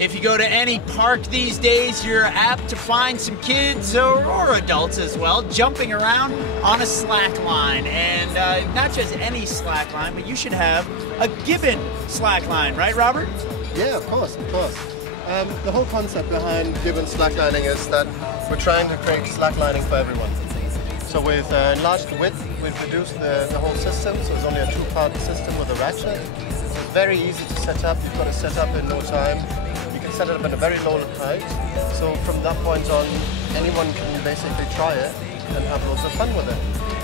If you go to any park these days, you're apt to find some kids or adults as well jumping around on a slack line. And not just any slack line, but you should have a Gibbon slackline, right, Robert? Yeah, of course, of course. The whole concept behind Gibbon slacklining is that we're trying to create slacklining for everyone. So we've enlarged the width, we've reduced the whole system, so it's only a two-part system with a ratchet. It's very easy to set up, you've got to set up in no time. You can set it up at a very low height, so from that point on, anyone can basically try it and have lots of fun with it.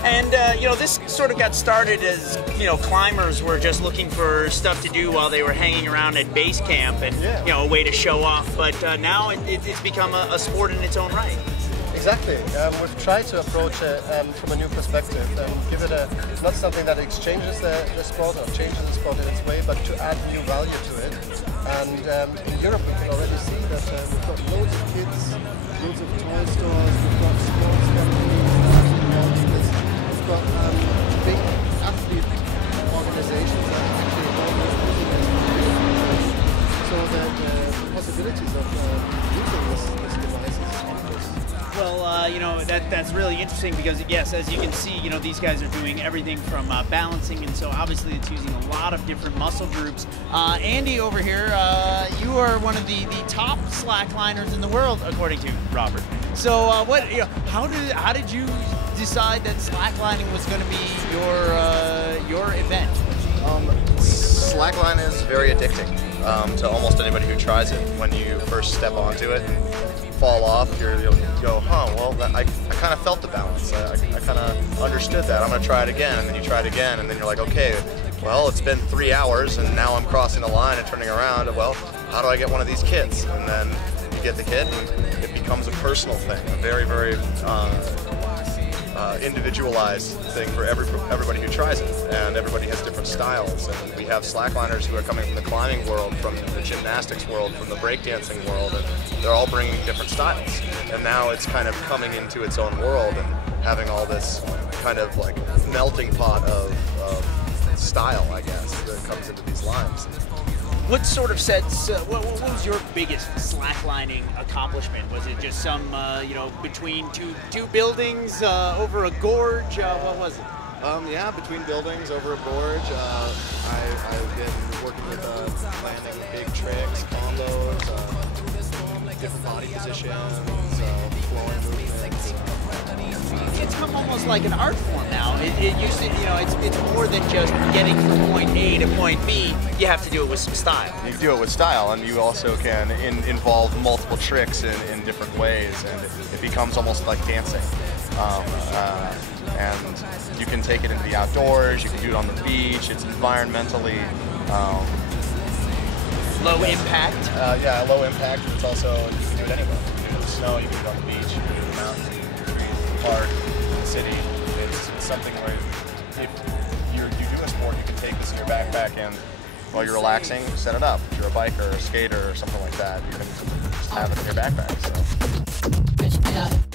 And, you know, this sort of got started as, you know, climbers were just looking for stuff to do while they were hanging around at base camp and, you know, a way to show off. But now it's become a sport in its own right. Exactly. We've tried to approach it from a new perspective and give it not something that exchanges the sport or changes the sport in its way, but to add new value to it. And in Europe we can already see that we've got loads of kids, loads of toy stores, we've got sports companies, we've got big athlete organizations that actually organize this. So the possibilities of using this device is endless. Well, you know, that's really interesting because, yes, as you can see, you know, these guys are doing everything from balancing, and so obviously it's using a lot of different muscle groups. Andy over here, you are one of the top slackliners in the world, according to Robert. So, how did you decide that slacklining was going to be your event? Slackline is very addicting to almost anybody who tries it. When you first step onto it and fall off, you'll go, huh, well, I kind of felt the balance. I kind of understood that. I'm going to try it again, and then you try it again, and then you're like, okay, well, it's been 3 hours, and now I'm crossing the line and turning around. Well, how do I get one of these kits? And then you get the kit, and it becomes a personal thing, a very, very individualized thing for everybody who tries it, and everybody has different styles. And we have slackliners who are coming from the climbing world, from the gymnastics world, from the breakdancing world, and they're all bringing different styles. And now it's kind of coming into its own world and having all this kind of like melting pot of style, I guess, that comes into these lines. What sort of sets, what was your biggest slacklining accomplishment? Was it just some, you know, between two buildings, over a gorge? What was it? Yeah, between buildings, over a gorge. I've been working with landing big tricks, combos, different body positions, flowing movements. It's come almost like an art form now. It used to, you know, it's more than just getting from point A to point B. You have to do it with some style. You do it with style, and you also can involve multiple tricks in different ways, and it becomes almost like dancing. And you can take it into the outdoors, you can do it on the beach, it's environmentally low impact. Yeah, low impact, but it's also, you can do it anywhere. You can do it in the snow, you can do it on the beach, you can do it in the mountains, you can do it in the park, in the city. It's something where if you do a sport, you can take this in your backpack and while you're relaxing, set it up. If you're a biker or a skater or something like that, you can just have it in your backpack. So.